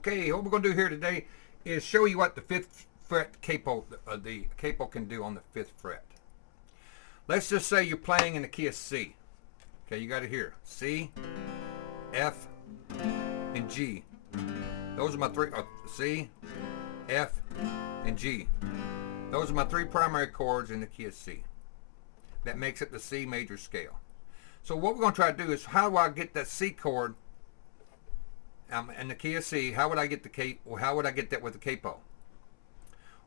Okay, what we're going to do here today is show you what the 5th fret capo, the capo can do on the 5th fret. Let's just say you're playing in the key of C. Okay, you got it here. C, F, and G. Those are my three, C, F, and G. Those are my three primary chords in the key of C. That makes it the C major scale. So what we're going to try to do is, how do I get that C chord in the key of C? How would I get how would I get that with the capo?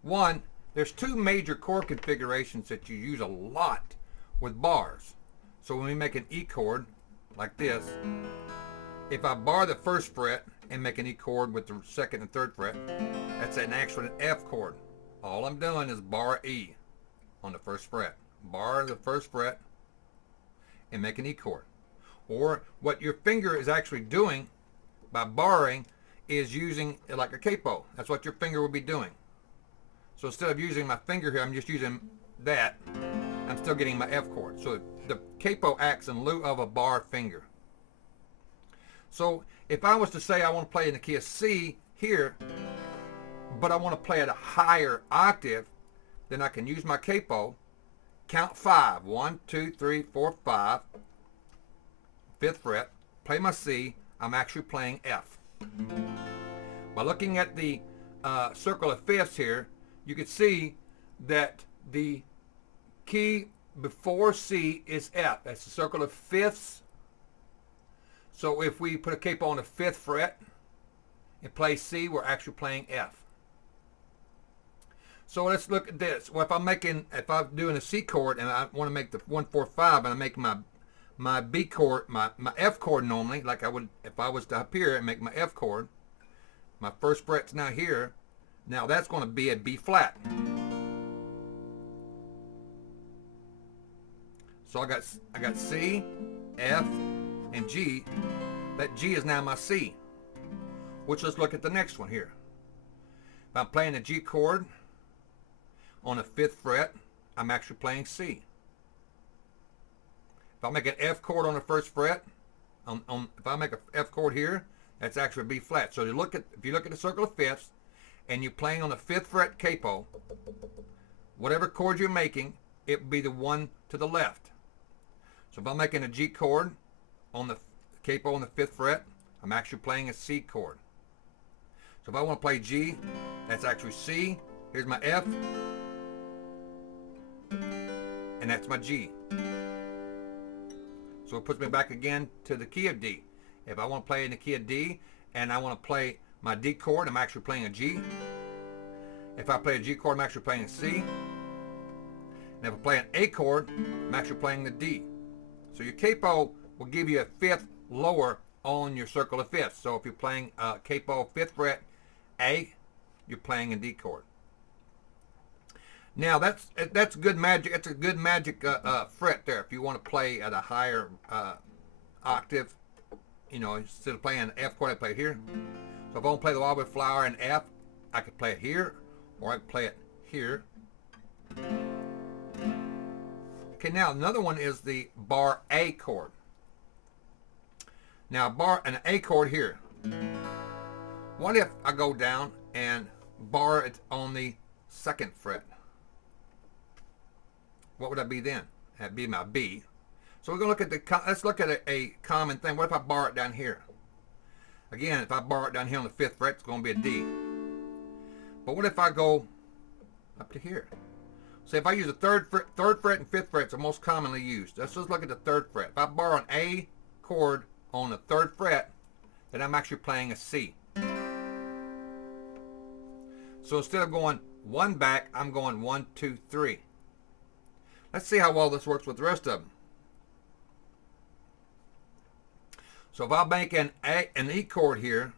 One, there's two major chord configurations that you use a lot with bars. So when we make an E chord like this, if I bar the 1st fret and make an E chord with the 2nd and 3rd fret, that's an actual F chord. All I'm doing is bar E on the 1st fret. Bar the 1st fret and make an E chord. Or what your finger is actually doing by barring is using it like a capo. That's what your finger will be doing. So instead of using my finger here, I'm just using that. I'm still getting my F chord. So the capo acts in lieu of a bar finger. So if I was to say I want to play in the key of C here, but I want to play at a higher octave, then I can use my capo, count 5. 1, 2, 3, 4, 5. 5th fret, play my C. I'm actually playing F. By looking at the circle of fifths here, you can see that the key before C is F. That's the circle of fifths. So if we put a capo on the 5th fret and play C, we're actually playing F. So let's look at this. Well, if I'm doing a C chord and I want to make the 1, 4, 5, and I make my B chord, my F chord normally, like I would if I was to up here and make my F chord. My 1st fret's now here. Now that's going to be a B flat. So I got C, F, and G. That G is now my C. Which, let's look at the next one here. If I'm playing a G chord on the 5th fret, I'm actually playing C. If I make an F chord on the 1st fret, if I make an F chord here, that's actually a B flat. So if you look at the circle of fifths and you're playing on the 5th fret capo, whatever chord you're making, it would be the one to the left. So if I'm making a G chord on the capo on the 5th fret, I'm actually playing a C chord. So if I want to play G, that's actually C. Here's my F, and that's my G. So it puts me back again to the key of D. If I want to play in the key of D and I want to play my D chord, I'm actually playing a G. If I play a G chord, I'm actually playing a C. And if I play an A chord, I'm actually playing the D. So your capo will give you a 5th lower on your circle of fifths. So if you're playing capo 5th fret A, you're playing a D chord. Now that's good magic. That's a good magic fret there. If you want to play at a higher octave, you know, instead of playing an F chord, I play it here. So if I want to play the Wobbly Flower in F, I could play it here, or I could play it here. Okay, now another one is the bar A chord. Now an A chord here. What if I go down and bar it on the 2nd fret? What would that be then? That'd be my B. So we're going to look at let's look at a common thing. What if I bar it down here? Again, if I bar it down here on the 5th fret, it's going to be a D. But what if I go up to here? So if I use the 3rd fret and 5th frets are most commonly used. Let's just look at the 3rd fret. If I bar an A chord on the 3rd fret, then I'm actually playing a C. So instead of going 1 back, I'm going 1, 2, 3. Let's see how well this works with the rest of them. So if I make an E chord here,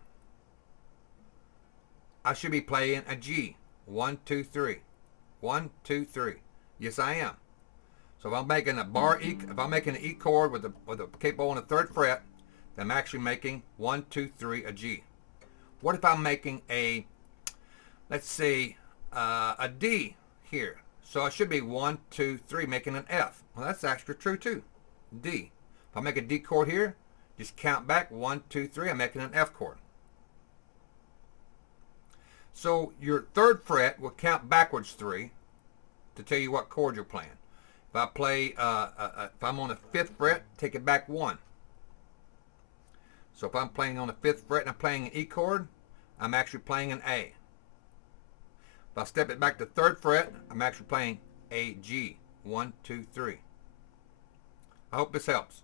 I should be playing a G. 1, 2, 3. 1, 2, 3. Yes, I am. So if I'm making a bar E, if I'm making an E chord with a capo on the 3rd fret, then I'm actually making 1, 2, 3 a G. What if I'm making a, let's say, a D here? So I should be 1, 2, 3, making an F. Well, that's actually true too. D. If I make a D chord here, just count back 1, 2, 3. I'm making an F chord. So your third fret will count backwards 3 to tell you what chord you're playing. If I play, if I'm on the 5th fret, take it back 1. So if I'm playing on the 5th fret and I'm playing an E chord, I'm actually playing an A. If I step it back to 3rd fret, I'm actually playing a G. 1, 2, 3. I hope this helps.